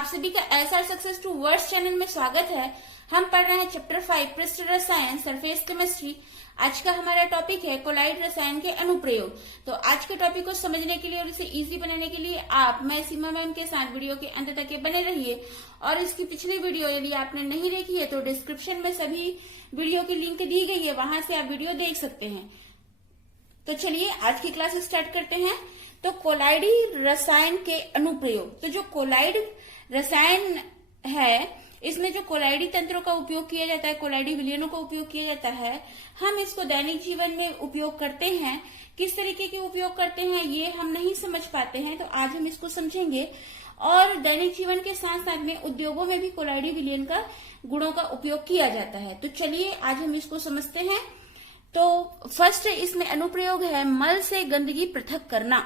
आप सभी का SR success to words channel में स्वागत है। हम पढ़ रहे हैं चैप्टर 5 पृष्ठ रसायन सरफेस केमिस्ट्री। आज का हमारा टॉपिक है कोलाइड रसायन के अनुप्रयोग। तो आज के टॉपिक को समझने के लिए और इसे इजी बनाने के लिए मैं सीमा मैम के साथ वीडियो के अंत तक बने रहिए। और इसकी पिछली वीडियो यदि आपने नहीं देखी है तो डिस्क्रिप्शन में सभी वीडियो की लिंक दी गई है, वहां से आप वीडियो देख सकते हैं। तो चलिए आज की क्लास स्टार्ट करते हैं। तो कोलाइडी रसायन के अनुप्रयोग। तो जो कोलाइड रसायन है, इसमें जो कोलाइडी तंत्रों का उपयोग किया जाता है, कोलाइडी विलयनों का उपयोग किया जाता है, हम इसको दैनिक जीवन में उपयोग करते हैं। किस तरीके के उपयोग करते हैं ये हम नहीं समझ पाते हैं, तो आज हम इसको समझेंगे। और दैनिक जीवन के साथ साथ में उद्योगों में भी कोलाइडी विलयन का गुणों का उपयोग किया जाता है। तो चलिए आज हम इसको समझते हैं। तो फर्स्ट इसमें अनुप्रयोग है मल से गंदगी पृथक करना।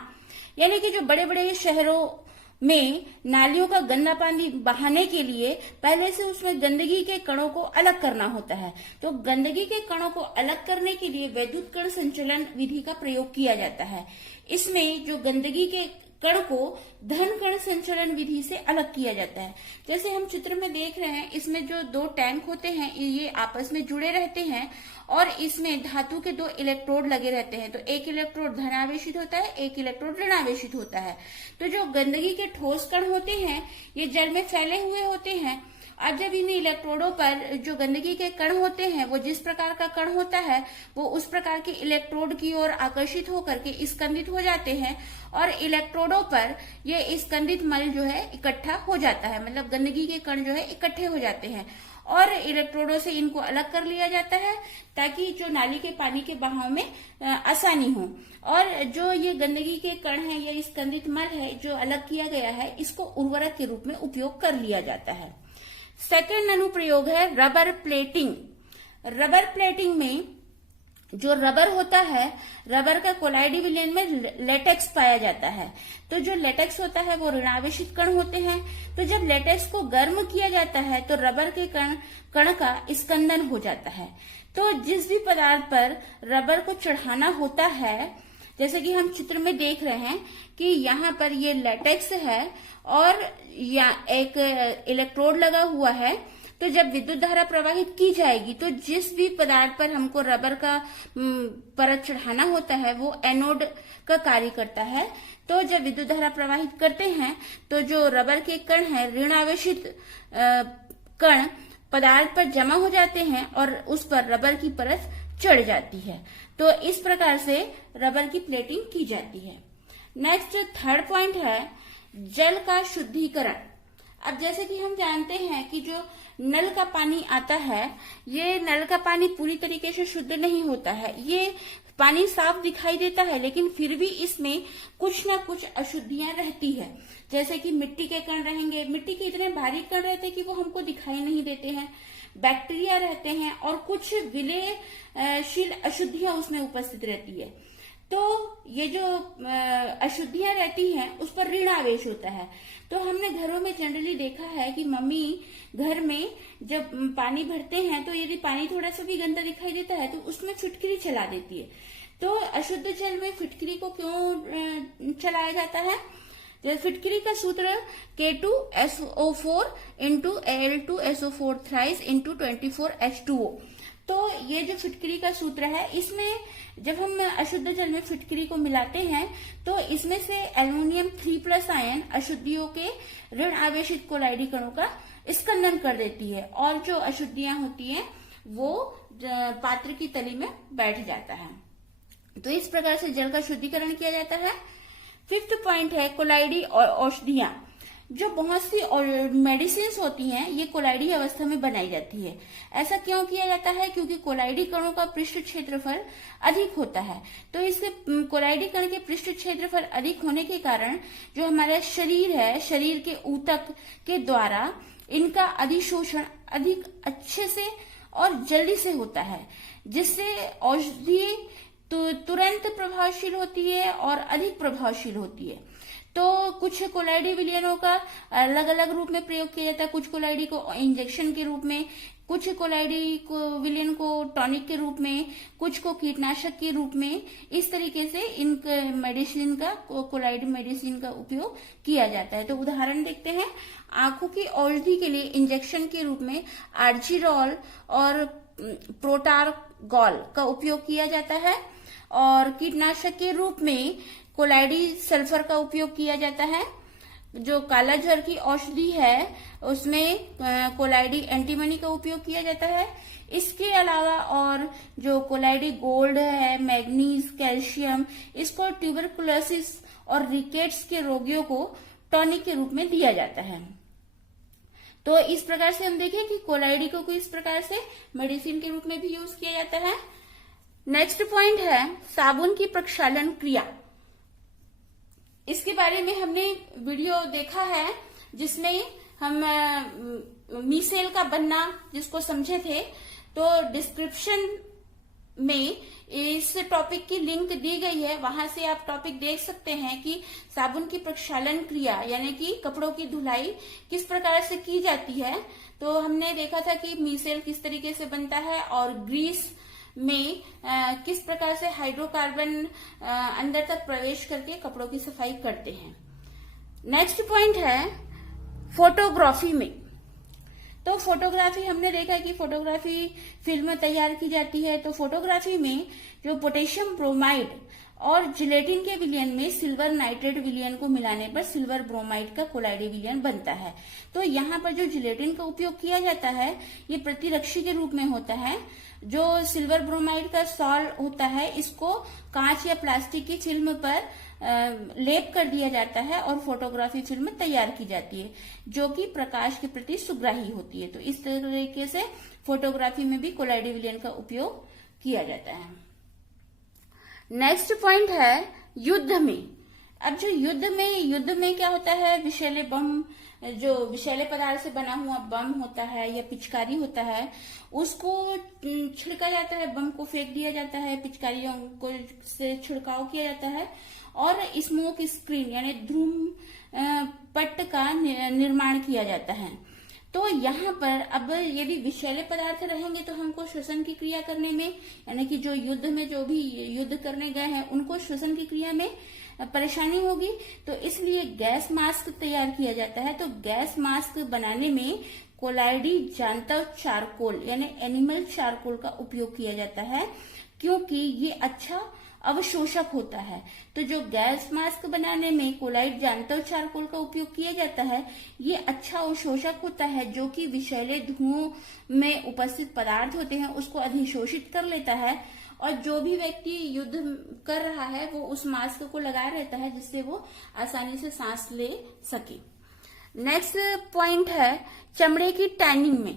यानी कि जो बड़े बड़े शहरों में नालियों का गंदा पानी बहाने के लिए पहले से उसमें गंदगी के कणों को अलग करना होता है। तो गंदगी के कणों को अलग करने के लिए वैद्युत कण संचलन विधि का प्रयोग किया जाता है। इसमें जो गंदगी के कण को धन कण संचलन विधि से अलग किया जाता है। जैसे हम चित्र में देख रहे हैं, इसमें जो दो टैंक होते हैं ये आपस में जुड़े रहते हैं और इसमें धातु के दो इलेक्ट्रोड लगे रहते हैं। तो एक इलेक्ट्रोड धनावेशित होता है, एक इलेक्ट्रोड ऋणावेशित होता है। तो जो गंदगी के ठोस कण होते हैं ये जल में फैले हुए होते हैं। अब जब इन इलेक्ट्रोडों पर जो गंदगी के कण होते हैं वो जिस प्रकार का कण होता है वो उस प्रकार के इलेक्ट्रोड की ओर आकर्षित होकर के स्कंदित हो जाते हैं और इलेक्ट्रोडों पर ये स्कंदित मल जो है इकट्ठा हो जाता है, मतलब गंदगी के कण जो है इकट्ठे हो जाते हैं और इलेक्ट्रोडों से इनको अलग कर लिया जाता है ताकि जो नाली के पानी के बहाव में आसानी हो। और जो ये गंदगी के कण है या स्कंदित मल है जो अलग किया गया है, इसको उर्वरक के रूप में उपयोग कर लिया जाता है। सेकंड अनुप्रयोग है रबर प्लेटिंग। रबर प्लेटिंग में जो रबर होता है, रबर का कोलाइडी विलयन में लेटेक्स पाया जाता है। तो जो लेटेक्स होता है वो ऋणावेशित कण होते हैं। तो जब लेटेक्स को गर्म किया जाता है तो रबर के कण का स्कंदन हो जाता है। तो जिस भी पदार्थ पर रबर को चढ़ाना होता है, जैसे कि हम चित्र में देख रहे हैं कि यहाँ पर ये लेटेक्स है और एक इलेक्ट्रोड लगा हुआ है। तो जब विद्युत धारा प्रवाहित की जाएगी तो जिस भी पदार्थ पर हमको रबर का परत चढ़ाना होता है वो एनोड का कार्य करता है। तो जब विद्युत धारा प्रवाहित करते हैं तो जो रबर के कण है, ऋणावेशित कण पदार्थ पर जमा हो जाते हैं और उस पर रबर की परत चढ़ जाती है। तो इस प्रकार से रबर की प्लेटिंग की जाती है। नेक्स्ट थर्ड पॉइंट है जल का शुद्धिकरण। अब जैसे कि हम जानते हैं कि जो नल का पानी आता है, ये नल का पानी पूरी तरीके से शुद्ध नहीं होता है। ये पानी साफ दिखाई देता है लेकिन फिर भी इसमें कुछ ना कुछ अशुद्धियां रहती है। जैसे कि मिट्टी के कण रहेंगे, मिट्टी के इतने बारीक कण रहते हैं कि वो हमको दिखाई नहीं देते हैं। बैक्टीरिया रहते हैं और कुछ विलयशील अशुद्धियां उसमें उपस्थित रहती है। तो ये जो अशुद्धियां रहती हैं उस पर ऋणावेश होता है। तो हमने घरों में जनरली देखा है कि मम्मी घर में जब पानी भरते हैं तो यदि पानी थोड़ा सा भी गंदा दिखाई देता है तो उसमें फिटकरी चला देती है। तो अशुद्ध जल में फिटकरी को क्यों चलाया जाता है? फिटकरी का सूत्र K2SO4 into Al2SO4 thrice into 24H2O। तो ये जो फिटकरी का सूत्र है, इसमें जब हम अशुद्ध जल में फिटकरी को मिलाते हैं तो इसमें से एल्युमिनियम 3+ आयन अशुद्धियों के ऋण आवेशित कोलाइडी कणों का स्कंदन कर देती है और जो अशुद्धियां होती हैं वो पात्र की तली में बैठ जाता है। तो इस प्रकार से जल का शुद्धिकरण किया जाता है। फिफ्थ पॉइंट है कोलाइडी और औषधियां। जो बहुत सी मेडिसिन होती हैं ये कोलाइडी अवस्था में बनाई जाती है। ऐसा क्यों किया जाता है? क्योंकि कोलाइडी कणों का पृष्ठ क्षेत्रफल अधिक होता है। तो इससे कोलाइडी कण के पृष्ठ क्षेत्रफल अधिक होने के कारण जो हमारा शरीर है, शरीर के ऊतक के द्वारा इनका अधिशोषण अधिक अच्छे से और जल्दी से होता है, जिससे औषधि तुरंत प्रभावशील होती है और अधिक प्रभावशील होती है। तो कुछ कोलाइडी विलयनों का अलग अलग रूप में प्रयोग किया जाता है, कुछ कोलाइडी को इंजेक्शन के रूप में, कुछ कोलाइडी को विलयन को टॉनिक के रूप में, कुछ को कीटनाशक के रूप में। इस तरीके से इन मेडिसिन का, कोलाइड मेडिसिन का उपयोग किया जाता है। तो उदाहरण देखते हैं। आंखों की औषधि के लिए इंजेक्शन के रूप में आर्जिरॉल और प्रोटारगॉल का उपयोग किया जाता है, और कीटनाशक के रूप में कोलाइडी सल्फर का उपयोग किया जाता है। जो काला ज्वर की औषधि है उसमें कोलाइडी एंटीमनी का उपयोग किया जाता है। इसके अलावा और जो कोलाइडी गोल्ड है, मैग्नीज, कैल्शियम, इसको ट्यूबरकुलोसिस और रिकेट्स के रोगियों को टॉनिक के रूप में दिया जाता है। तो इस प्रकार से हम देखें कि कोलाइडी को इस प्रकार से मेडिसिन के रूप में भी यूज किया जाता है। नेक्स्ट पॉइंट है साबुन की प्रक्षालन क्रिया। इसके बारे में हमने वीडियो देखा है जिसमें हम मीसेल का बनना जिसको समझे थे। तो डिस्क्रिप्शन में इस टॉपिक की लिंक दी गई है, वहां से आप टॉपिक देख सकते हैं कि साबुन की प्रक्षालन क्रिया यानी कि कपड़ों की धुलाई किस प्रकार से की जाती है। तो हमने देखा था कि मीसेल किस तरीके से बनता है और ग्रीस में किस प्रकार से हाइड्रोकार्बन अंदर तक प्रवेश करके कपड़ों की सफाई करते हैं। नेक्स्ट पॉइंट है फोटोग्राफी में। तो फोटोग्राफी हमने देखा कि फोटोग्राफी फिल्म तैयार की जाती है। तो फोटोग्राफी में जो पोटेशियम ब्रोमाइड और जिलेटिन के विलयन में सिल्वर नाइट्रेट विलयन को मिलाने पर सिल्वर ब्रोमाइड का कोलाइडी विलयन बनता है। तो यहाँ पर जो जिलेटिन का उपयोग किया जाता है ये प्रतिरक्षी के रूप में होता है। जो सिल्वर ब्रोमाइड का सॉल होता है इसको कांच या प्लास्टिक की फिल्म पर लेप कर दिया जाता है और फोटोग्राफी फिल्म तैयार की जाती है जो कि प्रकाश के प्रति सुग्राही होती है। तो इस तरीके से फोटोग्राफी में भी कोलाइडी विलयन का उपयोग किया जाता है। नेक्स्ट पॉइंट है युद्ध में। अब जो युद्ध में क्या होता है, विषैले बम, जो विषैले पदार्थ से बना हुआ बम होता है या पिचकारी होता है उसको छिड़का जाता है, बम को फेंक दिया जाता है, पिचकारियों को से छिड़काव किया जाता है और स्मोक स्क्रीन यानी धूम पट्ट का निर्माण किया जाता है। तो यहाँ पर अब यदि विषैले पदार्थ रहेंगे तो हमको श्वसन की क्रिया करने में यानी कि जो युद्ध में जो भी युद्ध करने गए हैं उनको श्वसन की क्रिया में परेशानी होगी। तो इसलिए गैस मास्क तैयार किया जाता है। तो गैस मास्क बनाने में कोलाइडी जांतव चारकोल यानी एनिमल चारकोल का उपयोग किया जाता है क्योंकि ये अच्छा अवशोषक होता है। तो जो गैस मास्क बनाने में कोलाइड जांतव चारकोल का उपयोग किया जाता है ये अच्छा अवशोषक होता है जो कि विषैले धुओं में उपस्थित पदार्थ होते हैं उसको अधिशोषित कर लेता है और जो भी व्यक्ति युद्ध कर रहा है वो उस मास्क को लगाए रहता है जिससे वो आसानी से सांस ले सके। नेक्स्ट पॉइंट है चमड़े की टैनिंग में।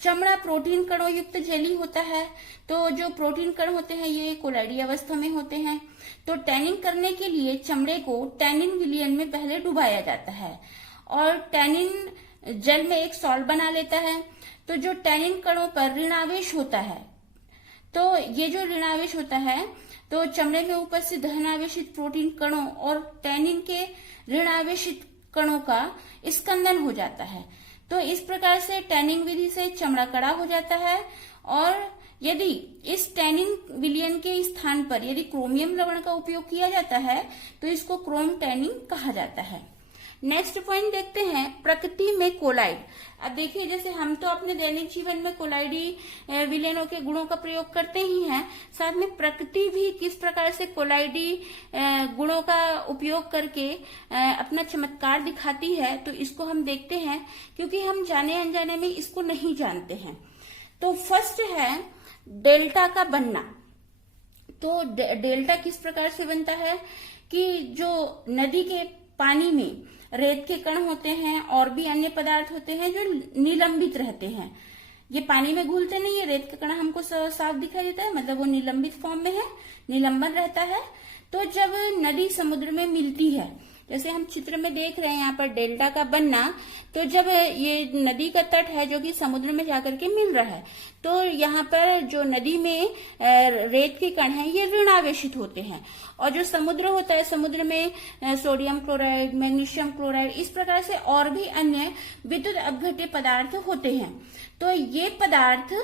चमड़ा प्रोटीन कणों युक्त जेली होता है। तो जो प्रोटीन कण होते हैं ये कोलाइडी अवस्था में होते हैं। तो टैनिंग करने के लिए चमड़े को टैनिन विलयन में पहले डुबाया जाता है और टैनिन जल में एक सॉल्ट बना लेता है। तो जो टैनिन कणों पर ऋणावेश होता है, तो ये जो ऋणावेश होता है तो चमड़े में उपस्थित धनावेशित प्रोटीन कणों और टैनिन के ऋणावेशित कणों का स्कंदन हो जाता है। तो इस प्रकार से टैनिंग विधि से चमड़ा कड़ा हो जाता है और यदि इस टैनिन विलयन के स्थान पर यदि क्रोमियम लवण का उपयोग किया जाता है तो इसको क्रोम टैनिंग कहा जाता है। नेक्स्ट पॉइंट देखते हैं प्रकृति में कोलाइड। अब देखिए जैसे हम तो अपने दैनिक जीवन में कोलाइडी विलयनों के गुणों का प्रयोग करते ही हैं, साथ में प्रकृति भी किस प्रकार से कोलाइडी गुणों का उपयोग करके अपना चमत्कार दिखाती है तो इसको हम देखते हैं क्योंकि हम जाने अनजाने में इसको नहीं जानते हैं। तो फर्स्ट है डेल्टा का बनना। तो डेल्टा किस प्रकार से बनता है कि जो नदी के पानी में रेत के कण होते हैं और भी अन्य पदार्थ होते हैं जो निलंबित रहते हैं। ये पानी में घुलते नहीं है, रेत का कण हमको साफ दिखाई देता है, मतलब वो निलंबित फॉर्म में है, निलंबन रहता है। तो जब नदी समुद्र में मिलती है जैसे हम चित्र में देख रहे हैं यहाँ पर डेल्टा का बनना, तो जब ये नदी का तट है जो कि समुद्र में जाकर के मिल रहा है, तो यहाँ पर जो नदी में रेत के कण हैं ये ऋण आवेशित होते हैं, और जो समुद्र होता है समुद्र में सोडियम क्लोराइड, मैग्नीशियम क्लोराइड, इस प्रकार से और भी अन्य विद्युत अपघट्य पदार्थ होते हैं। तो ये पदार्थ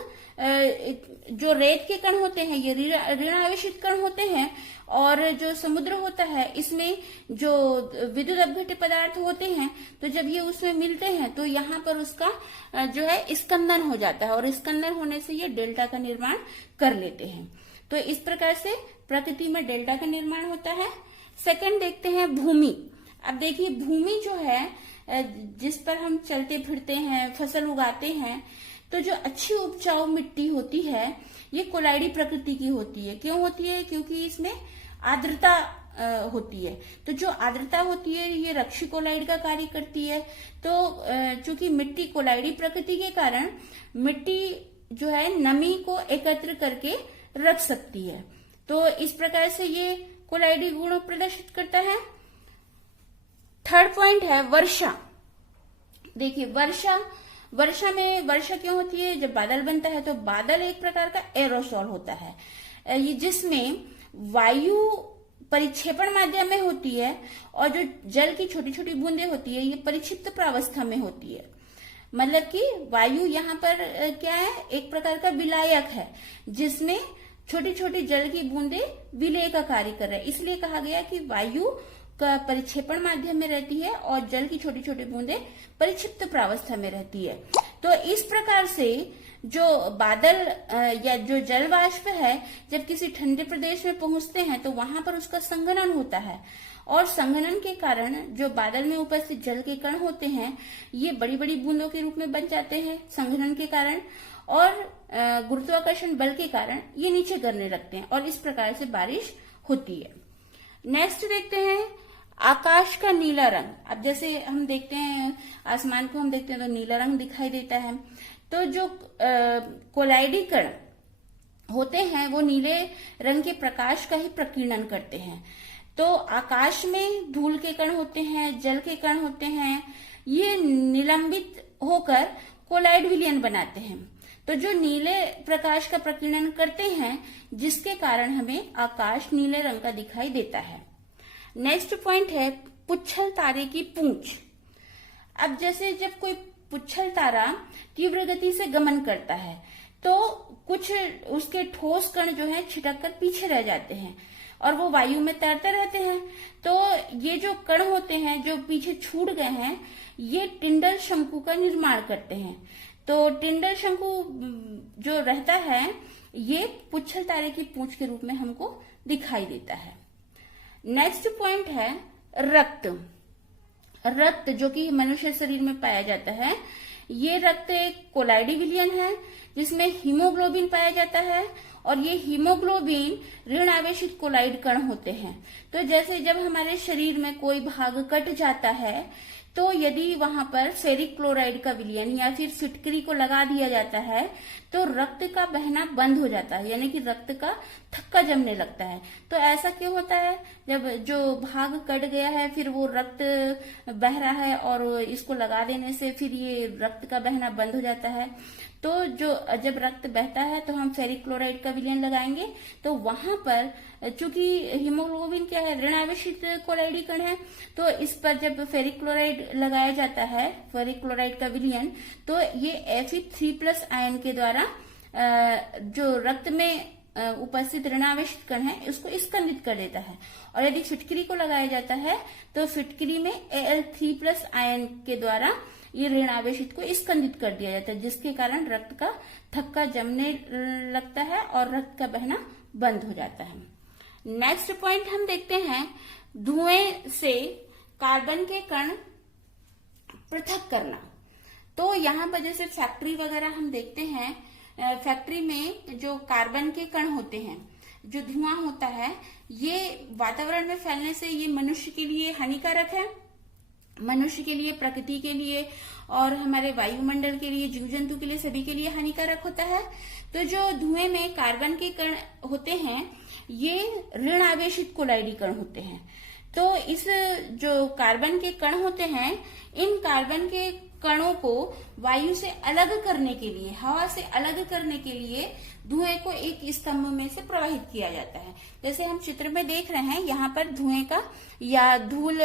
जो रेत के कण होते हैं ये ऋण आवेशित कण होते हैं, और जो समुद्र होता है इसमें जो विद्युत अपघट्य पदार्थ होते हैं, तो जब ये उसमें मिलते हैं तो यहाँ पर उसका जो है स्कंदन हो जाता है, और स्कंदन होने से ये डेल्टा का निर्माण कर लेते हैं। तो इस प्रकार से प्रकृति में डेल्टा का निर्माण होता है। सेकंड देखते हैं भूमि। अब देखिए भूमि जो है जिस पर हम चलते फिरते हैं, फसल उगाते हैं, तो जो अच्छी उपजाऊ मिट्टी होती है ये कोलाइडी प्रकृति की होती है। क्यों होती है? क्योंकि इसमें आर्द्रता होती है। तो जो आर्द्रता होती है ये रक्षी कोलाइड का कार्य करती है। तो चूंकि मिट्टी कोलाइडी प्रकृति के कारण मिट्टी जो है नमी को एकत्र करके रख सकती है। तो इस प्रकार से ये कोलाइडी गुण प्रदर्शित करता है। थर्ड पॉइंट है वर्षा। देखिए वर्षा में वर्षा क्यों होती है? जब बादल बनता है तो बादल एक प्रकार का एरोसोल होता है, ये जिसमें वायु परिक्षेपण माध्यम में होती है, और जो जल की छोटी छोटी बूंदें होती है ये परिक्षिप्त प्रावस्था में होती है। मतलब कि वायु यहाँ पर क्या है? एक प्रकार का विलायक है जिसमें छोटी छोटी जल की बूंदें विलय का कार्य कर रहे हैं। इसलिए कहा गया कि वायु का परिक्षेपण माध्यम में रहती है और जल की छोटी छोटी बूंदें परिक्षिप्त प्रावस्था में रहती है। तो इस प्रकार से जो बादल या जो जल वाष्प है जब किसी ठंडे प्रदेश में पहुंचते हैं तो वहां पर उसका संघनन होता है, और संघनन के कारण जो बादल में उपस्थित जल के कण होते हैं ये बड़ी बड़ी बूंदों के रूप में बन जाते हैं संघनन के कारण, और गुरुत्वाकर्षण बल के कारण ये नीचे गिरने लगते हैं, और इस प्रकार से बारिश होती है। नेक्स्ट देखते हैं आकाश का नीला रंग। अब जैसे हम देखते हैं आसमान को हम देखते हैं तो नीला रंग दिखाई देता है। तो जो कोलाइडी कण होते हैं वो नीले रंग के प्रकाश का ही प्रकीर्णन करते हैं। तो आकाश में धूल के कण होते हैं, जल के कण होते हैं, ये निलंबित होकर कोलाइड विलयन बनाते हैं। तो जो नीले प्रकाश का प्रकीर्णन करते हैं जिसके कारण हमें आकाश नीले रंग का दिखाई देता है। नेक्स्ट पॉइंट है पुच्छल तारे की पूंछ। अब जैसे जब कोई पुच्छल तारा तीव्र गति से गमन करता है तो कुछ उसके ठोस कण जो है छिटक कर पीछे रह जाते हैं और वो वायु में तैरते रहते हैं। तो ये जो कण होते हैं जो पीछे छूट गए हैं ये टिंडल शंकु का निर्माण करते हैं। तो टिंडल शंकु जो रहता है ये पुच्छल तारे की पूंछ के रूप में हमको दिखाई देता है। नेक्स्ट पॉइंट है रक्त। रक्त जो कि मनुष्य शरीर में पाया जाता है, ये रक्त एक कोलाइडी विलयन है जिसमें हीमोग्लोबिन पाया जाता है, और ये हीमोग्लोबिन ऋण आवेशित कोलाइड कण होते हैं। तो जैसे जब हमारे शरीर में कोई भाग कट जाता है तो यदि वहां पर फेरिक क्लोराइड का विलयन या फिर फिटकरी को लगा दिया जाता है तो रक्त का बहना बंद हो जाता है, यानी कि रक्त का थक्का जमने लगता है। तो ऐसा क्यों होता है? जब जो भाग कट गया है फिर वो रक्त बह रहा है और इसको लगा देने से फिर ये रक्त का बहना बंद हो जाता है। तो जो जब रक्त बहता है तो हम फेरिक क्लोराइड का विलयन लगाएंगे, तो वहां पर चूंकि हीमोग्लोबिन क्या है? ऋण आवेशित कोलाइडी कण है। तो इस पर जब फेरिक क्लोराइड लगाया जाता है, फेरिक क्लोराइड का विलयन, तो ये Fe3+ आयन के द्वारा जो रक्त में उपस्थित ऋणावेशित कण है उसको स्कंदित कर देता है। और यदि फिटकरी को लगाया जाता है तो फिटकरी में Al3+ आयन के द्वारा ये ऋण आवेशित को स्कंदित कर दिया जाता है, जिसके कारण रक्त का थक्का जमने लगता है और रक्त का बहना बंद हो जाता है। नेक्स्ट पॉइंट हम देखते हैं धुएं से कार्बन के कण पृथक करना। तो यहाँ पर जैसे फैक्ट्री वगैरह हम देखते हैं, फैक्ट्री में जो कार्बन के कण होते हैं, जो धुआं होता है, ये वातावरण में फैलने से ये मनुष्य के लिए हानिकारक है, मनुष्य के लिए, प्रकृति के लिए और हमारे वायुमंडल के लिए, जीव जंतु के लिए, सभी के लिए हानिकारक होता है। तो जो धुएं में कार्बन के कण होते हैं ये ऋण आवेशित कोलाइडी कण होते हैं। तो इस जो कार्बन के कण होते हैं, इन कार्बन के कणों को वायु से अलग करने के लिए, हवा से अलग करने के लिए धुएं को एक स्तंभ में से प्रवाहित किया जाता है। जैसे हम चित्र में देख रहे हैं, यहाँ पर धुएं का या धूल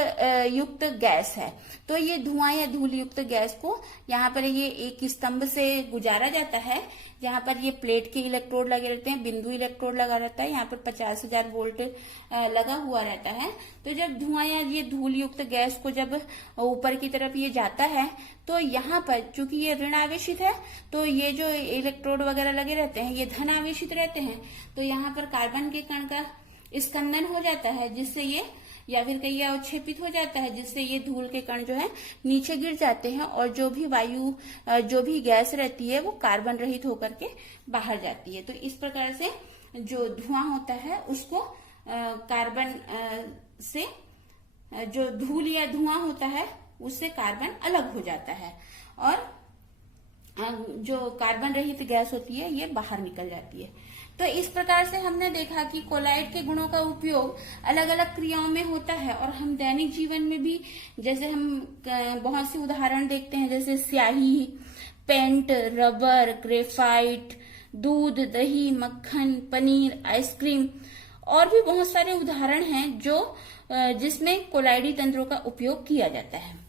युक्त गैस है, तो ये धुआं या धूल युक्त गैस को यहाँ पर ये एक स्तंभ से गुजारा जाता है, जहाँ पर ये प्लेट के इलेक्ट्रोड लगे रहते हैं, बिंदु इलेक्ट्रोड लगा रहता है, यहाँ पर 50,000 वोल्ट लगा हुआ रहता है। तो जब धुआं या ये धूल युक्त गैस को जब ऊपर की तरफ ये जाता है, तो यहाँ पर चूंकि ये ऋण आवेशित है, तो ये जो इलेक्ट्रोड वगैरह लगे रहते हैं ये धन आवेशित रहते हैं, तो यहाँ पर कार्बन के कण का स्कंदन हो जाता है, जिससे ये या फिर कहीं अवक्षेपित हो जाता है, जिससे ये धूल के कण जो है नीचे गिर जाते हैं और जो भी वायु जो भी गैस रहती है वो कार्बन रहित होकर के बाहर जाती है। तो इस प्रकार से जो धुआं होता है उसको कार्बन से, जो धूल या धुआं होता है उससे कार्बन अलग हो जाता है और जो कार्बन रहित गैस होती है ये बाहर निकल जाती है। तो इस प्रकार से हमने देखा कि कोलाइड के गुणों का उपयोग अलग अलग क्रियाओं में होता है और हम दैनिक जीवन में भी, जैसे हम बहुत से उदाहरण देखते हैं, जैसे स्याही, पेंट, रबर, ग्रेफाइट, दूध, दही, मक्खन, पनीर, आइसक्रीम और भी बहुत सारे उदाहरण हैं जो जिसमें कोलाइडी तंत्रों का उपयोग किया जाता है।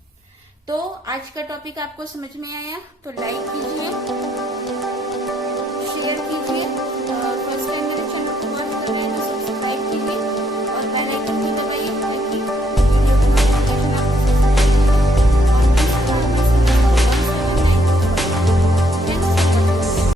तो आज का टॉपिक आपको समझ में आया तो लाइक कीजिए, शेयर कीजिए